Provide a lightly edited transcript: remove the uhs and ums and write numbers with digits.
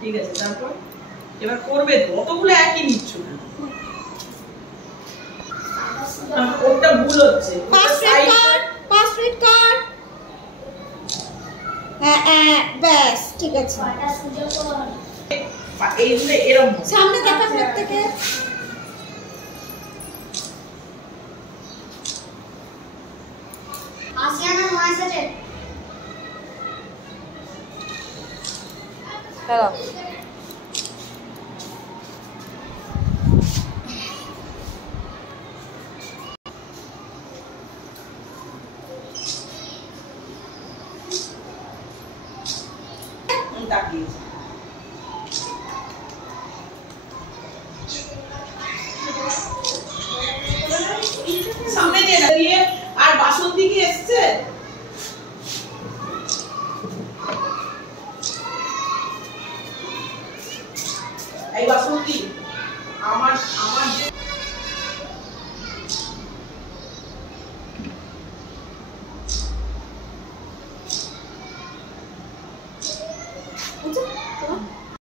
ঠিক আছে, তারপর এবার করবে তো, অতগুলো একই নিচ্ছ না। ওটা ভুল হচ্ছে। 5 মিনিট কর। হ্যাঁ ব্যাস ঠিক আছে। এইগুলো এরকম সামনে দেখা প্রত্যেকে। আসিয়ানা নয়েস আছে। হ্যালো সামনে দিয়ে আর বাসন্তী কি এসছে? এই বাসন্তী আমার আচ্ছা